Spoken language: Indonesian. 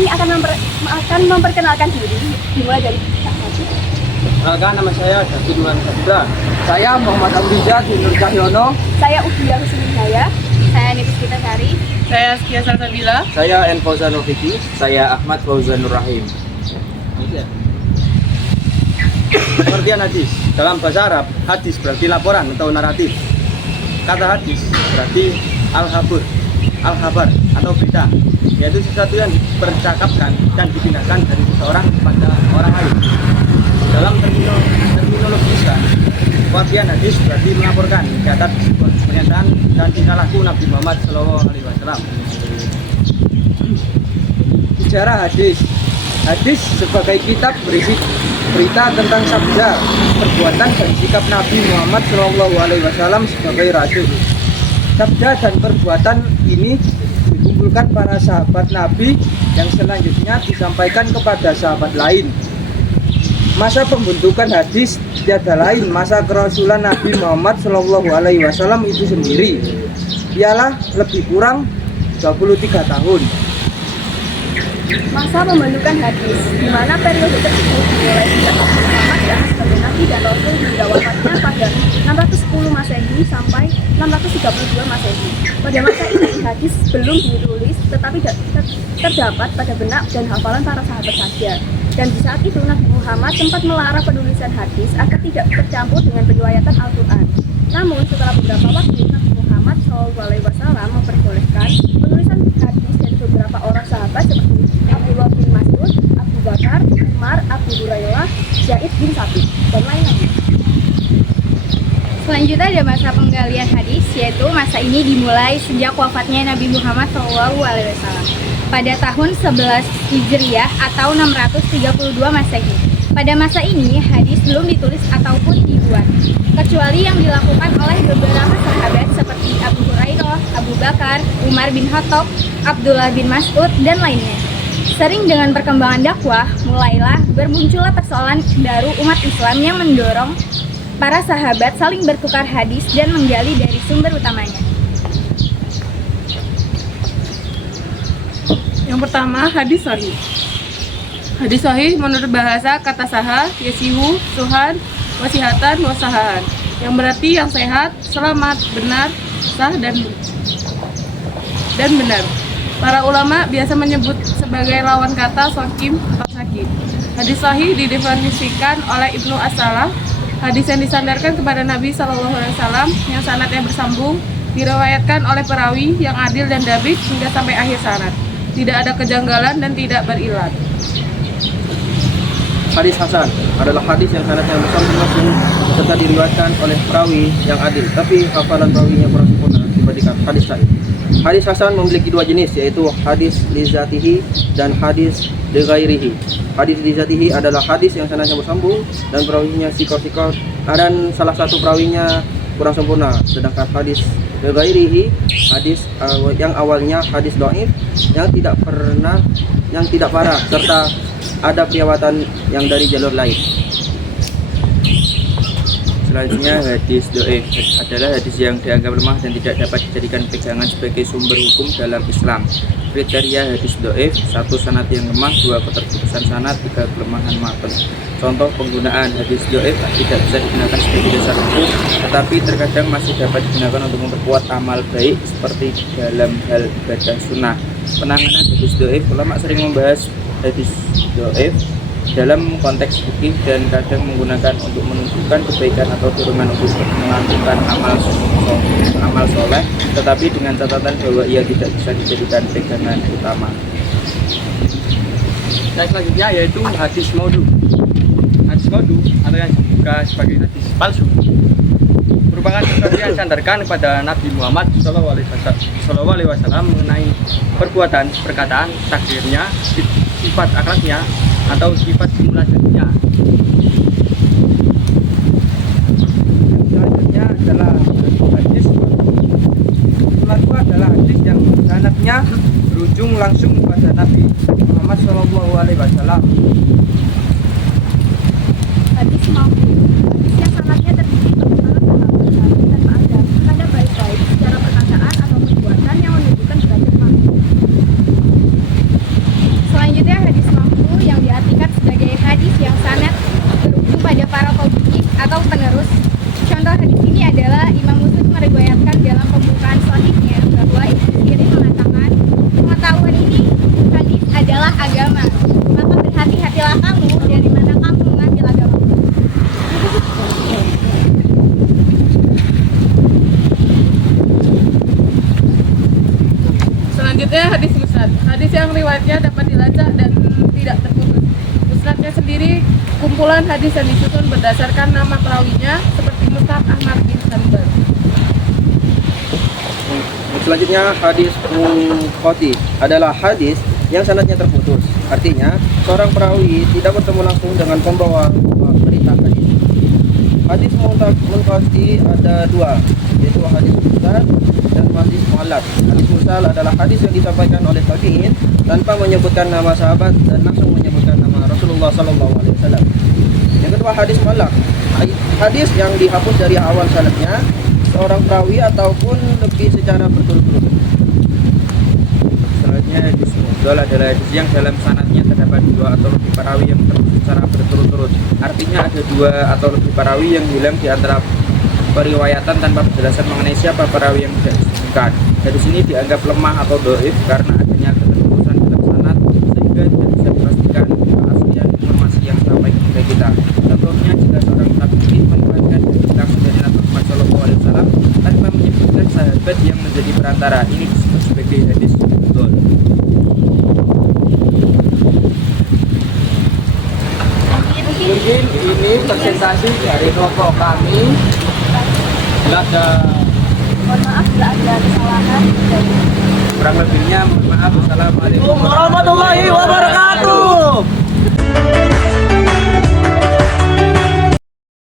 kami akan memperkenalkan diri, dimulai dari Kak Haji. Perkenalkan, nama saya David Nuran Sabda. Saya Muhammad Abdijat Nur Cahyono. Saya Udia Husnijaya. Saya Nifis Kitasari. Saya Askia Salsabila. Saya N. Fauzan Rofiki. Saya Ahmad Fauzan Nur Rahim. Pengertian hadis. Dalam bahasa Arab, hadis berarti laporan atau naratif. Kata hadis berarti al-habar atau berita, yaitu sesuatu yang dipercakapkan dan dipindahkan dari seseorang kepada orang lain. Dalam terminologi Islam, pengertian hadis berarti melaporkan catat sebuah pernyataan dan tingkah laku Nabi Muhammad SAW. Sejarah hadis. Hadis sebagai kitab berisi berita tentang sabda, perbuatan dan sikap Nabi Muhammad SAW sebagai rasul. Sabda dan perbuatan ini dikumpulkan para sahabat Nabi yang selanjutnya disampaikan kepada sahabat lain. Masa pembentukan hadis tiada lain masa kerasulan Nabi Muhammad SAW itu sendiri. Ialah lebih kurang 23 tahun. Masa pembentukan hadis, di mana periode tersebut dimulai sejak Nabi Muhammad dan sebagai Nabi dan Rasul hingga wafatnya pada 610 Masehi sampai 632 Masehi. Pada masa ini hadis belum ditulis, tetapi terdapat pada benak dan hafalan para sahabat saja. Dan di saat itu Nabi Muhammad sempat melarang penulisan hadis agar tidak tercampur dengan periwayatan Al-Quran. Namun setelah beberapa waktu Nabi Muhammad SAW memperbolehkan penulisan hadis dari beberapa orang sahabat seperti Abdullah bin Mas'ud, Abu Bakar, Umar, Abu Hurairah, Zaid bin Sabit, dan lain-lain. Selanjutnya ada masa penggalian hadis, yaitu masa ini dimulai sejak wafatnya Nabi Muhammad SAW pada tahun 11 Hijriah atau 632 Masehi. Pada masa ini hadis belum ditulis ataupun dibuat, kecuali yang dilakukan oleh beberapa sahabat seperti Abu Hurairah, Abu Bakar, Umar bin Khattab, Abdullah bin Mas'ud, dan lainnya. Sering dengan perkembangan dakwah, mulailah bermuncullah persoalan baru umat Islam yang mendorong para sahabat saling bertukar hadis dan menggali dari sumber utamanya. Yang pertama, hadis sahih. Hadis sahih menurut bahasa kata saha, yasihu, suhan, wasihatan, wasahan, yang berarti yang sehat, selamat, benar, sah, dan benar. Para ulama biasa menyebut sebagai lawan kata sokim atau sakit. Hadis sahih didefinisikan oleh Ibnu As-Salah, hadis yang disandarkan kepada Nabi SAW yang sanadnya bersambung, diriwayatkan oleh perawi yang adil dan dabit hingga sampai akhir sanad. Tidak ada kejanggalan dan tidak berilat. Hadis hasan adalah hadis yang sanadnya bersambung serta diriwayatkan oleh perawi yang adil, tapi hafalan perawinya kurang sempurna dibandingkan hadis sahih. Hadis hasan memiliki dua jenis, yaitu hadis li zatihi dan hadis li ghairihi. Hadis li zatihi adalah hadis yang sanadnya bersambung dan perawinya sikor-sikor, dan salah satu perawinya kurang sempurna. Sedangkan hadis li ghairihi, hadis yang awalnya hadis dhaif yang tidak parah serta ada periwayatan yang dari jalur lain. Selanjutnya, hadis dhaif adalah hadis yang dianggap lemah dan tidak dapat dijadikan pegangan sebagai sumber hukum dalam Islam. Kriteria hadis dhaif: 1. Sanad yang lemah, 2. Keterputusan sanad, 3. Kelemahan matan. Contoh penggunaan hadis dhaif tidak bisa digunakan sebagai dasar hukum, tetapi terkadang masih dapat digunakan untuk memperkuat amal baik seperti dalam hal ibadah sunnah. Penanganan hadis dhaif: ulama sering membahas hadis dhaif dalam konteks fikih dan kadang menggunakan untuk menunjukkan kebaikan atau dorongan untuk melakukan amal soleh, tetapi dengan catatan bahwa ia tidak bisa dijadikan pegangan utama. Dan selanjutnya yaitu hadis maudhu. Hadis maudhu atau yang juga sebagai hadis palsu merupakan sesuatu yang sandarkan kepada Nabi Muhammad SAW mengenai perbuatan, perkataan, takdirnya, sifat akhlaknya, atau sifat simulasinya. Selanjutnya adalah hadis maudhu adalah hadis yang sanadnya berujung langsung pada Nabi Muhammad SAW. Hadis maudhu, hadis yang sanadnya terdiri dari para sahabat dan ada tanda baik-baik secara perkataan atau perbuatan yang menunjukkan derajat manusia. hadis yang riwayatnya dapat dilacak dan tidak terputus. Musnadnya sendiri kumpulan hadis yang disusun berdasarkan nama perawinya seperti Musnad Ahmad bin Hanbal. Selanjutnya hadis munqati adalah hadis yang sanadnya terputus. Artinya, seorang perawi tidak bertemu langsung dengan pembawa berita hadis. Hadis munqati ada dua, yaitu hadis mursal dan hadis muallaq. Hadis mursal adalah hadis yang disampaikan oleh tabi'in tanpa menyebutkan nama sahabat dan langsung menyebutkan nama Rasulullah SAW. Yang kedua hadis muallaq, hadis yang dihapus dari awal sanadnya seorang perawi ataupun lebih secara berturut-turut. Selanjutnya hadis mudzal adalah hadis yang dalam sanadnya terdapat dua atau lebih perawi yang terputus secara berturut-turut. Artinya ada dua atau lebih perawi yang hilang di antara periwayatan tanpa penjelasan mengenai siapa perawi yang tidak disebutkan. Hadis ini dianggap lemah atau dhaif karena adanya keterputusan dalam sanad sehingga tidak bisa dipastikan keaslian informasi yang sampai kepada kita. Contohnya jika seorang tabi'in meriwayatkan hadis langsung dari Nabi Muhammad SAW tanpa menyebutkan sahabat yang menjadi perantara, ini disebut sebagai hadis mudzal. Mungkin ini presentasi dari kelompok kami. Bila ada Mohon maaf bila ada kesalahan. Kurang lebihnya mohon maaf. Assalamualaikum warahmatullahi